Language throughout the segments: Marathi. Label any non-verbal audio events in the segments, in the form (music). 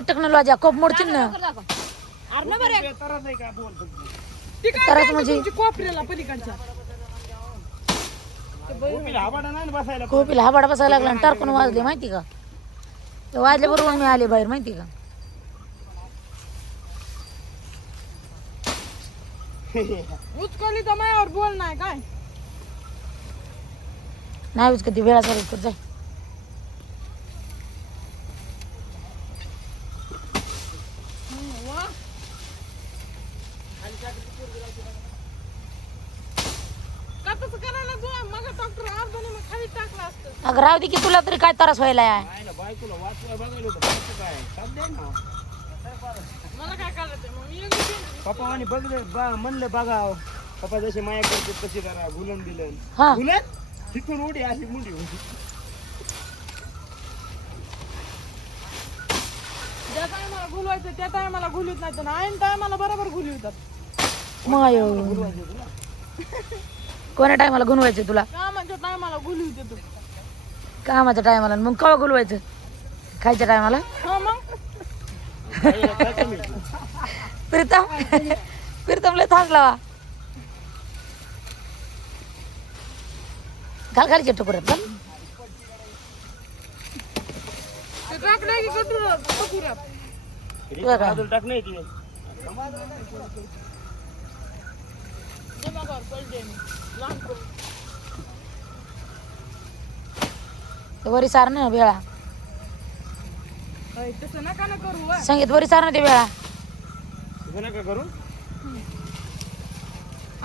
टेक्नॉलॉजी खूप मोडतील ना. तरच म्हणजे- कोपऱ्याला पलीकडच्या? कोपीला बसायला कोपीला हाबाड बसायला लागला आणि टारकून वाजले माहिती का? ते वाजल्याबरोबर मी आले बाहेर माहिती का? उचकली तर माझ्यावर बोल नाही काय? नाही उच कधी वेळा चालू कर जाय वा. का तसं करायला तू मग डॉक्टर अर्धाने मग खाली टाकलं असतं अगं राहू दे की तुला तरी काय त्रास व्हायला आहे. नाही ना बायकोला वाचवाय बघायला होतं बायको काय? साथ द्या ना. मला काय करायचं? मग मी इंग्लिश पप्पा म्हणे बघले बा म्हणलं बघा. पप्पा जशी माया करते तशी करा गुलन बिलन. हा. गुलन तिथून उडी अशी मुंडी. उडी ज्या टायमाला घुलवायचं त्या टायमाला घुलवीत नाही ऐन टायमाला बरोबर घुलवितात माय कोण्या टायमाला गुणवायचं तुला? कामाच्या टायमाला घुलविते तू. कामाच्या टायमाला मग कवा गुलवायचं खायच्या टायमाला? हा प्रीतम प्रीतम लय थांब लावा घाल खाली चट्ट करत ते टाकलं की कटुरात कटुरात बघा. बाजूला टाक नाही ती. वरी सार ना वेळा अय, तसं नका ना करू वा. संगीत वरी सार ना ते वेळा तसं नका करू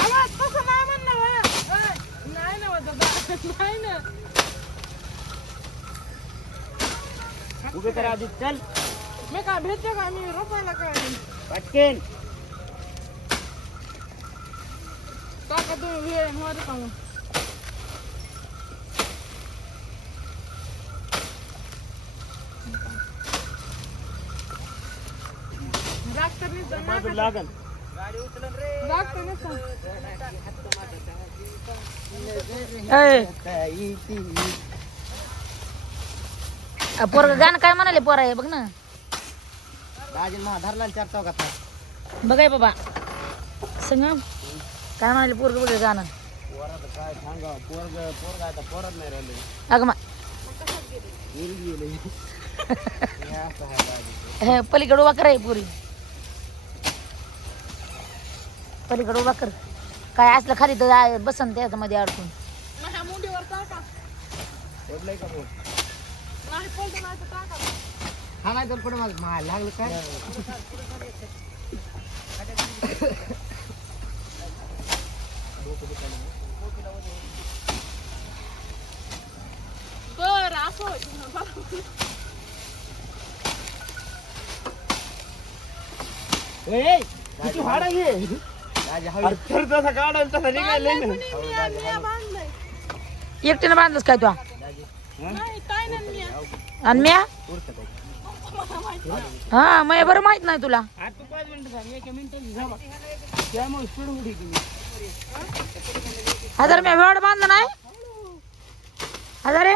आवाज तसं नाही म्हणणं होय. अय, नाही ना दादा. नाही ना उभे करा आधी चल मी काय भेटते का मी रोपायला काय पटकेन काका तुम्ही वेळ का मग लागल. नाही पोरग गाणं काय म्हणाले पोरा आहे बघ ना. राजन महाधारला चार चौकात बघाय बाबा. संग. काय म्हणाले पोरग बघ गाणं. पोरात काय सांगा पोरग पोरग आता पोरात नाही राहिले. अगं (laughs) पलीकडे उभा कर आहे पुरी. पलीकडे उभा कर. काय असलं खाली तर बसन त्याच्यामध्ये अडकून. मग नाही तर टाका. हा नाही तर पुढे मला लागलं काय? बर असं होय. किती भाडा घे. अरे तर काढाल तसा निघायला. एकटीनं बांधलंस काय तू? नाही काय नाही मी. आज. आणि म्या? हा मग बरं माहीत नाही तुला. आता तू पाच मिनिटं झाली एका मिनिटाची झाला त्यामुळे स्पीड उडी केली हजार म्या वेळ बांधला नाही? हजार रे.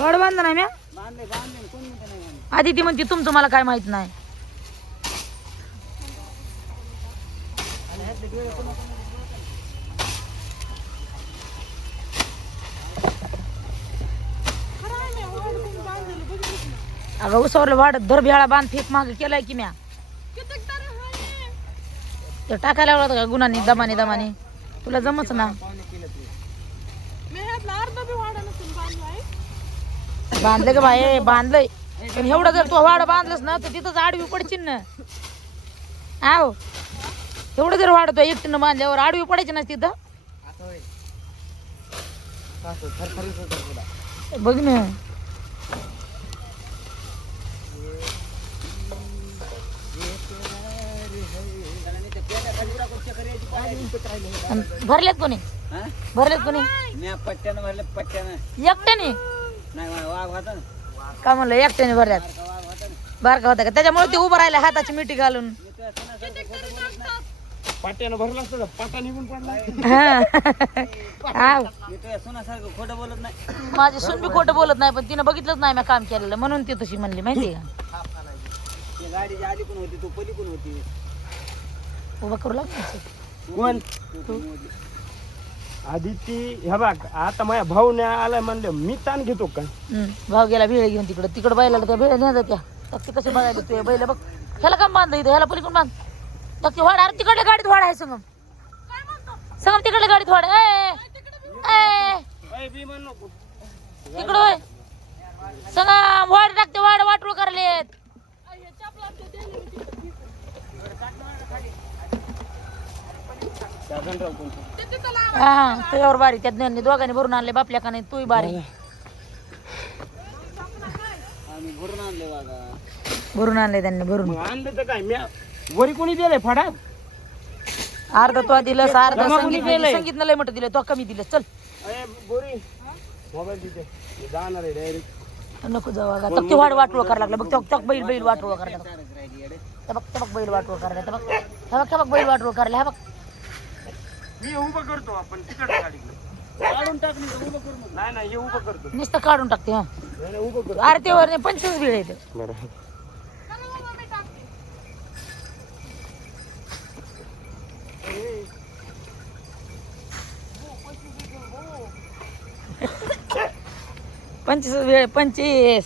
वेळ बांधला नाही म्या? बांधले बांधले कोण म्हणते नाही बांधले आधी ती म्हणते तुमचं मला काय माहीत नाही खरं आहे मी ओरडून बांधलेलं बघितलंच नाही. अगं उसवरलं वाढत धर भेळा बांध फेक माग केलाय की म्या. ते टाकायला लागला का गुणांनी दमाने दमाने? तुला जमच ना. बांधला का बाय बांधलंय. पण एवढं जर तू वाड बांधलंस ना तर तिथंच आडवी पडशील ना. आहो. एवढं जर वाढतो एकटीनं बांधल्यावर आडवी पडायची ना तिथं असं होय. असं थरथरीत होतं तुला बघ ना. अन भरलेत कोणी? भरलेत कोणी? मी पट्ट्यानं भरले पट्ट्यानं. एकट्याने? नाही मला वाघ होता ना. का म्हणलं एकट्याने भरल्यात? बारका होता का? त्याच्यामुळे ते उभं राहिलं हाताची मिठी घालून. पाट्यानं भरला असतं पाटा निघून पडला. हा. हा. मी तुझ्या सोनासारखं खोटं बोलत नाही माझी सून बी खोटं बोलत नाही पण तिनं बघितलंच नाही मी काम केलेलं. म्हणून ती तशी म्हणली माहिती का? गाडीच्या आली पण होती तू पली पण होती. उभा करू लागतो कोण? आदिती हे बघ आता माझ्या भाऊ नाही आलाय म्हणलं मी ताण घेतो का? भाव गेला भेळ घेऊन तिकडं. तिकडं बैलाला त्या भेळ नाही त्या तर ते कसे बघायला तू बैल बघ. ह्याला काम बांध इथं ह्याला पलीकडून बांध. तर ते वाडा अरे तिकडल्या गाडीत वाडा आहे संगम संगम तिकडल्या गाडीत वाडा ए तिकडं होय. संगम वाड टाकते वाड वाटूळ करलेत हा तुझ्यावर बारी त्या ज्ञानी दोघांनी भरून आणले बापल्या का नाही तूही बारी भरून आणले त्यांनी भरून. आणलं तर काय? मी वरी कोणी दिलंय फाडा? अर्ध तो दिलंस अर्ध जमा कोणी संगीत केलंय? संगीत लय मोठं दिलं तो कमी दिलं चल. अरे बोरी. मोबाईल तिथे. मी जाणार आहे डायरेक्ट नको जाऊ अगं. तक ते वाट वाटोळ करायला लागलं. बघ तक तक बैल बैल वाटोळ करायला लागलं. बघ ते बघ बैल वाटोळ करायला ते बघ बघ हे बघ बैल वाटोळ करायला हे बघ. मी उभं करतो आपण तिकड गाडी काढून टाक उभं करू नाही नाही हे उभं करतो. नुसतं काढून टाकते हा. नाही नाही, उभं करतो. अरे ते वर पंचवीस बिळ येते बरं. पंचवीस वेळ पंचवीस.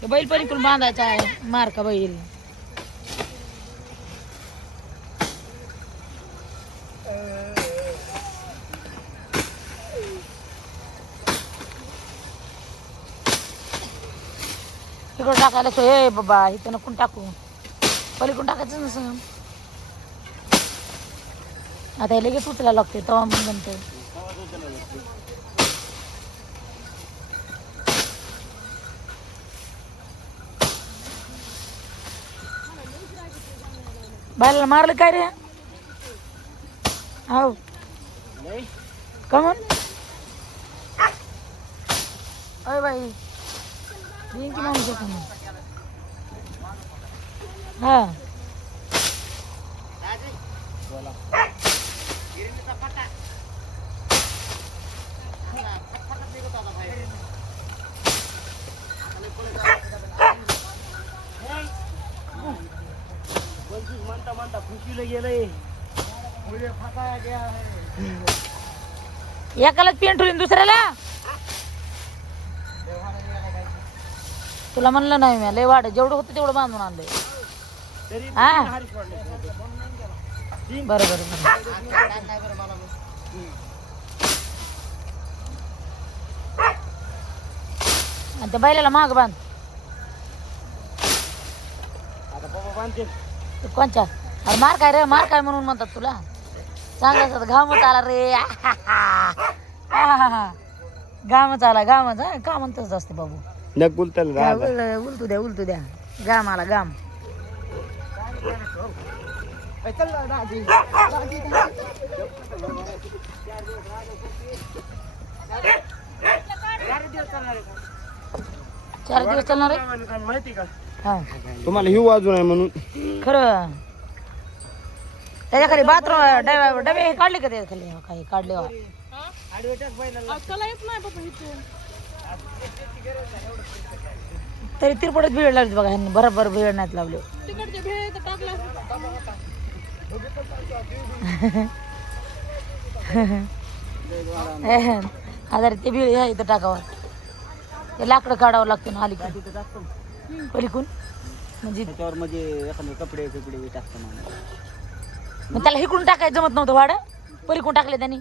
बैल बैल पलीकडून बांधायचा आहे मार का बैल. इकडं टाकायला तो बाबा इथं नकून टाकू. पलीकडून टाकायचं नसं आता हे लगेच उचलायला लागते तवा म्हणून म्हणते बायला मारलं काय रे हो नाही कमन अय बाई येईन की माणूस का मग हा पंचवीस म्हणता गेलंय. है एकालाच पेंट होईल दुसऱ्याला? तुला म्हणलं नाही मी लय वाढ जेवढं होतं तेवढं बांधून आणलंय. हा? पडले बरं बरं बरं. आणि त्या बैलाला माग बांध. कोणच्या? अरे मार काय रे मार काय म्हणून म्हणतात तुला? चांगला घामच आला रे. (laughs) घामच आला घामच हा का म्हणतच असते बाबू? नक बोलताल त्या उल- उलटू द्या उलटू द्या. घाम आला घाम. चार दिवस चालणार आहे? माहिती का? हा. तुम्हाला हिव वाजून आहे म्हणून. खरं? त्याच्याखाली बाथरूम डबे डबे हे काढले का त्याच्याखाली हो, काही काढले वा त्याला येत नाही बाबा इथून तरी तिरपडत भीड लागली बघा ह्यांनी बरोबर भीड नाहीत लावले. तिकडचे भेळ तर टाकला आधार ते भीड ह्या इथं टाकावं. ते लाकडं काढावं लागतं ना अलीकडे. पलीकून म्हणजे त्याच्यावर म्हणजे एखादे कपडे कपडे टाकतो मग त्याला हिकडून टाकायचं जमत नव्हतं भाडं पलीकून टाकले त्यांनी.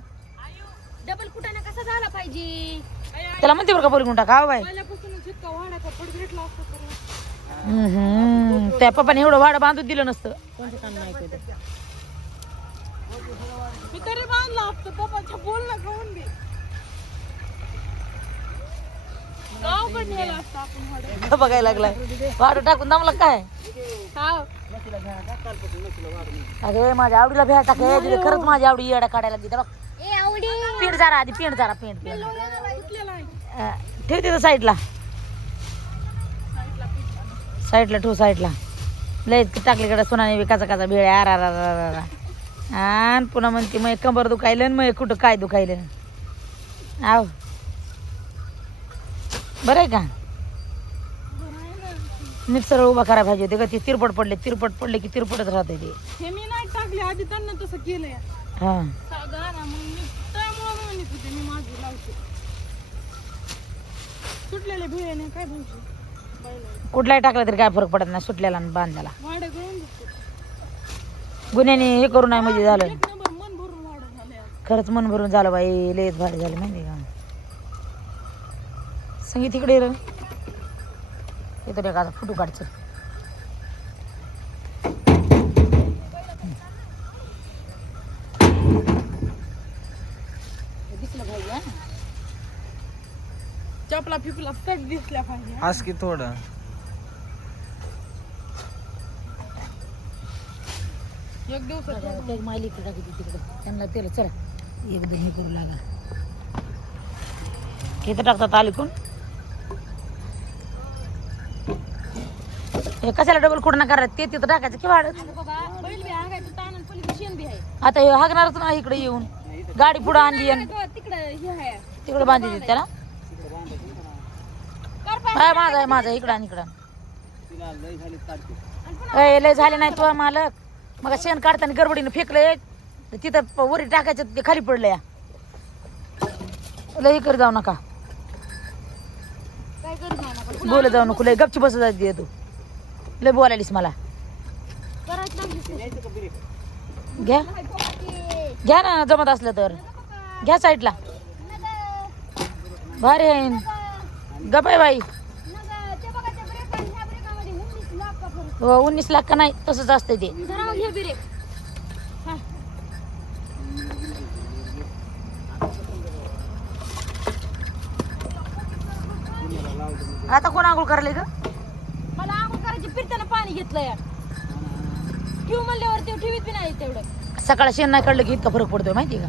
डबल कुटाणा कसा झाला पाहिजे? त्याला म्हणते बरं का पलीकून टाका हा तर हम्म. त्या पप्पाने एवढं भाडं बांधून दिलं नसतं. मी तरी बांधला असतं पप्पाच्या बोलणं खाऊन दे. गावकडे नेला असता आपण भाडं. बघायला लागलाय. भाडं टाकून दामलं काय? हाव. अगे माझ्या आवडीला टाकाय दिले खरंच माझ्या आवडी येडा काढायला दिली बघ. पेंट जरा आधी पेंट जरा पेंट पेंट. ठेव तिथं साईडला. साईडला ठेव साईडला. लय टाकली कडे सोनाने विकाचा काचा भेळ आर आर आर आर आर. आणि पुन्हा म्हणते मग कंबर दुखायलं आणि मग कुठं काय दुखायलं. आव. बरं आहे का? नीट सरळ उभा करायला पाहिजे होते का? ते तिरपट पडले तिरपट पडले की तिरपटच राहते ते. हे मी नाही टाकले आधी त्यांना तसं केलंय. हा. गाणं मग मी त्यामुळं मी म्हणत होते मी माझी लावते. सुटलेले भियाने काय भाऊची बायला कुठलाही टाकला तरी काय फरक पडत नाही सुटल्याला आणि गुन्ह्याने हे करू नाही म्हणजे झालं. एक नंबर मन भरून वाढ झाले आज. खरंच मन भरून झालं बाई लयच भारी झालं माहिती का? संगीत तिकडे र. येतो रे का फोटो काढचं चपला फिपला तट दिसल्या पाहिजे आज की थोडं. एक दिवसात ते मायली इकडे टाकी तिकडे. त्यांना त्याला चला एक दोन हे करू लागा. किती टाकतात आलिकून हे कशाला डबल कुठं करा ते तिथं टाकायचं की वाढत? आता हे हागणारच नाही इकडे येऊन. गाडी पुढं आणली आणि तिकडे हे आहे. तिकडे बांधली त्याला. माझा आहे माझा इकडं आणि इकडं. लय झाले नाही तो मालक. मग शेण काढताना गडबडीनं फेकलंय. तिथं वरी टाकायचं ते खाली पडलं या लय कर जाऊ नका. ना बोल जाऊ नको? लय गपची बस जाते तू. लय बोलायलीस मला. घ्या. घ्या ना जमत असलं तर. घ्या साईडला भारी आहे. गप आहे बाई. हो उन्नीस लाख का नाही तसंच असते ते. आता कोण आंघोळ करायला ग? पाणी घेतलं या ठेव म्हणल्यावर ते ठेवीत बी नाही तेवढं. सकाळ शेण नाही काढलं की इतका फरक पडतोय माहिती का?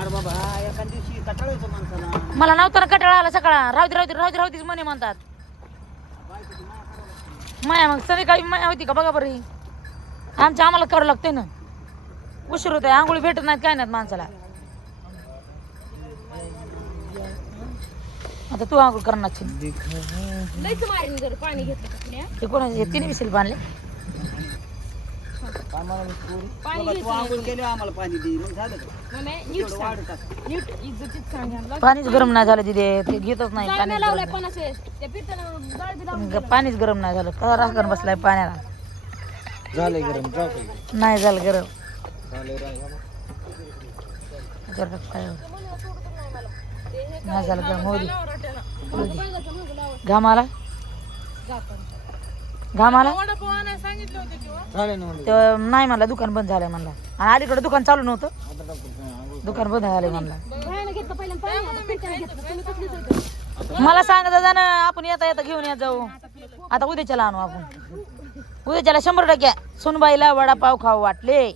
अरे बाबा एका दिवशी माणसाला. मला नव्हता ना कटाळा आला सकाळ. राहू दे राहू दे राहू दे राहू देच म्हणे म्हणतात. माया मग संध्याकाळी माया होती का बघा बरं ही? आमच्या आम्हाला करावं लागतंय ना. उशीर होतोय आंघोळी भेटत नाहीत काय नाहीत माणसाला. आता तू आंघोळ करणार छी. लईच मारीन जर पाणी घेतलं का पुण्या ते कोणाचे तिने विसेल बांधले पाणी तू घेतलं आंघोळ केली आम्हाला पाणी दे मग झालं का? मम्मी नीट एवढं सांग वाढत असतं. नीट इज्जतीत सांग ह्यांना. पाणीच गरम नाही झालं तिथे ते घेतच नाही पाणीच गरम लावलाय पन्नास वेळेस त्या फिरताना जाळ बी लावून नाही. पाणीच गरम नाही झालं कसा रास गरम बसलाय पाण्याला झालंय गरम जाऊ नाही झालं गरम झालंय राय. त्याच्यावर पायावर. नाही झालं गरम होऊ दे. घाम आला घाम आला वडापाव आणायला सांगितलं होतं किंवा झालंय ना म्हणलं. तर नाही म्हणला दुकान बंद झालंय म्हणला. आणि अलीकडे दुकान चालू नव्हतं. दुकान बंद झालंय म्हणला. मला सांगत जा ना आपण येता येता घेऊन येत जाऊ. आता उद्याच्याला आणू आपण. उद्याच्याला शंभर टक्के. सुनबाईला वडापाव खाऊ वाटले.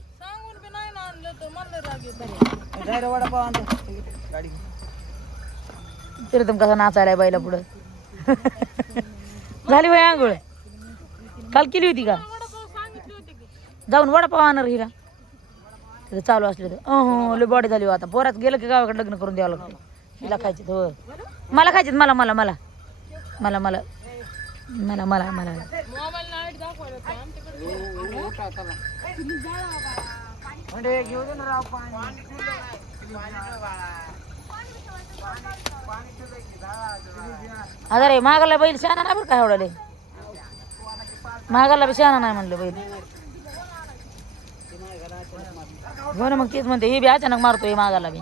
प्रीतम कसा नाचायला बाईला पुढं? झाली बाई आंघोळ. काल केली होती का? जाऊन वडापाव आणणार हिला. तिथं चालू असले तर. अहो लय बॉडी झाली हो आता. पोरात गेलं की गावाकडे लग्न करून द्यावं लागतं. हिला खायचे हो मला खायचे मला मला मला. मला मला. मला मला मला. घेऊ दे ना राव पाणी. आता रे मागाला बैल शहाणा नाही बरं काय एवढा मागाला बी शहाणा नाही म्हणलं बैल. हो ना मग तेच म्हणते हे बी अचानक मारतोय मागाला बी.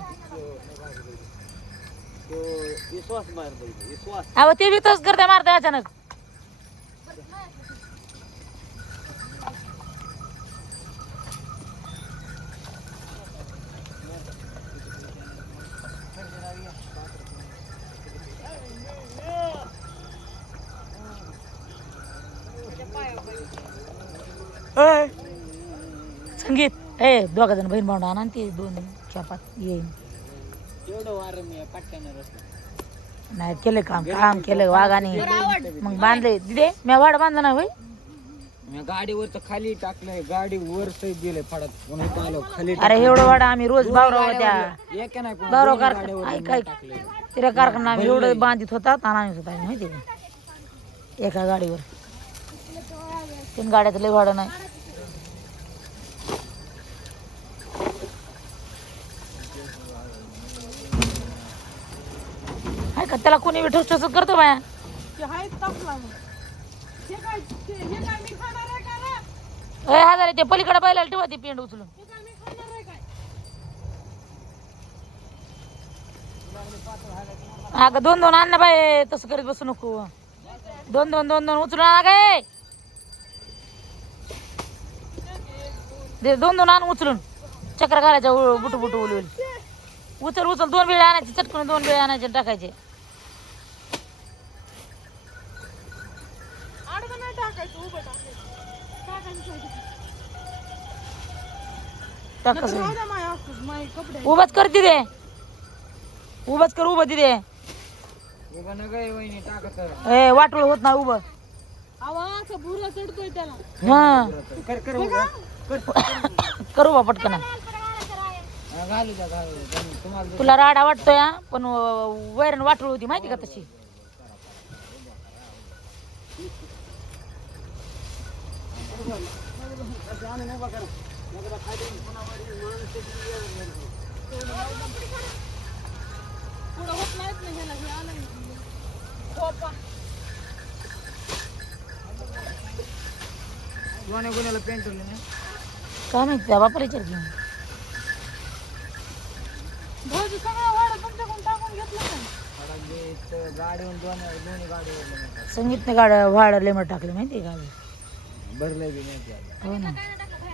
विश्वास अहो ते बी तस करते मारतोय अचानक. संगीत. ए दोघा जण बहीण भाऊ आणा ते दोन खेपात येईन. एवढं वार मी पटक्यानं रस्ता नाही केलं काम काम केलं वाघाने. मग बांधले दिदे मी वाड बांधला ना होय? मी गाडीवर तर खाली टाकलंय गाडी वर सहित गेले फडात खाली अरे एवढं वाडा आम्ही रोज एक नाही पण बावराव दोन कारखाना गाड्यावर ऐक नेऊन ऐक टाकलंय. तिला कारखाना आम्ही एवढं बांधित होता आणि आणत होता माहिती का? एका गाडीवर. तीन गाड्याचं लय भाडं नाही. का? त्याला कोणी ठोस ठोस करतो बाया? हे हे हजार ते पलीकडे बैलाला ठेवा ती पेंड उचलून. हे अगं दोन दोन आण ना बाय तसं करीत बसू नको. दोन दोन दोन दोन उचलून आणा काय दे दोन दोन आण उचलून. चक्र घालायच्या बुटू बुटू उलवेल. उचल उचल दोन वेळ आणायचे चटकून दोन वेळ आणायचे आणि टाकायचे. उभाच कर तिथे. उभाच कर उभं तिथे. उभा न गय वहिनी टाकत ए वाटोळ होत नाही उभं. चढतोय त्याला. हा. कर कर उभा. करू बा पटकन. हा, घालू द्या घालू द्या. तुम्हाला तुला राडा वाटतोय हा, पण वैरण वाटोळ होती माहिती का तशी? पुढं होत नाहीत ना ह्याला हे आलं ना. खोपा. कोण्या कोणाला पेंट नाही काय माहिती त्या बापाला विचार घेऊन भाऊजी सगळं वाडं तुमच्याकडून टाकून घेतलं का? फडाक दे गाडीवर दोन दोन्ही गाडीवर संगीतने गाड्या भाडं लेमट टाकले माहिती आहे का? भरलंय बी नाही हो ना.